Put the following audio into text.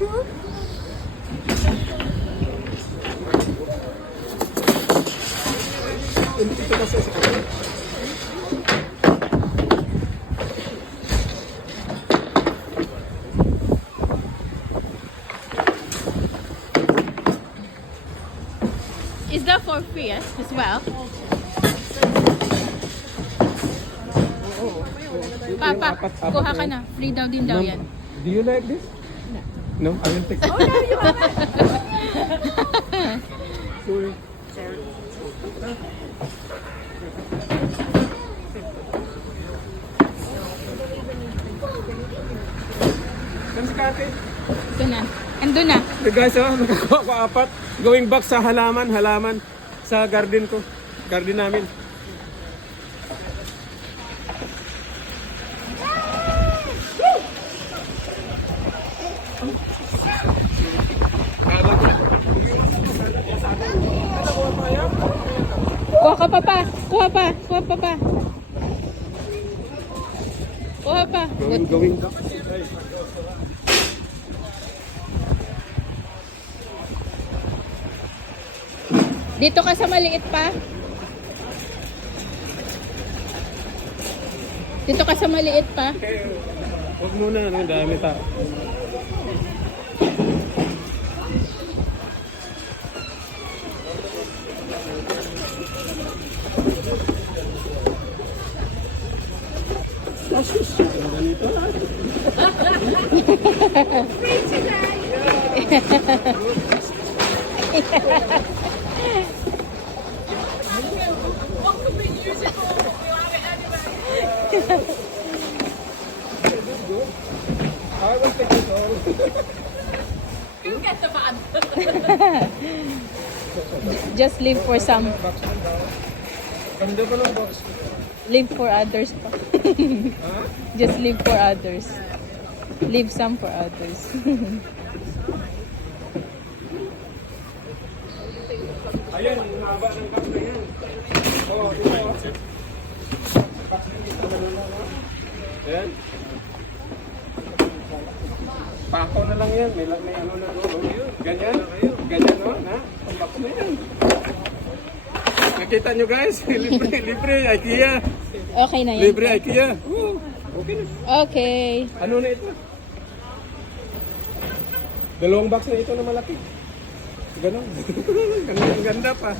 Ito kasi sa kanila. Is that for free as well? Papa, Apat kuha ka yun. na. Free daw din daw Ma'am, yan. do you like this? No, I will take it. Oh, no, you haven't. Sorry. Saan si Kate? Ito na. Ando na. Hey guys, nakakuha ko apat. Going back sa halaman sa garden ko. Garden namin. Kuha ka pa pa. Kuha pa. Kuha pa pa. Kuha pa. Good. Going back. Dito ka sa maliit pa. Dito ka sa maliit pa. Huwag muna, ang dami ta. I will take it all. Just leave for some. Ganda pa ng box. Leave for others pa. Ha? Just leave for others. Leave some for others. Ayan, ang haba ng box na yan. Oo, dito. Box na dito. Ayan. Pako na lang yan. May ano na doon. Ganyan. Ganyan, no? Na? Pako na yan. Nakita nyo guys? Libre IKEA. Okay na yan. Libre IKEA. Okay na. Okay. Ano na ito? Dalawang box na ito na malaki. Ganon. Ganda pa.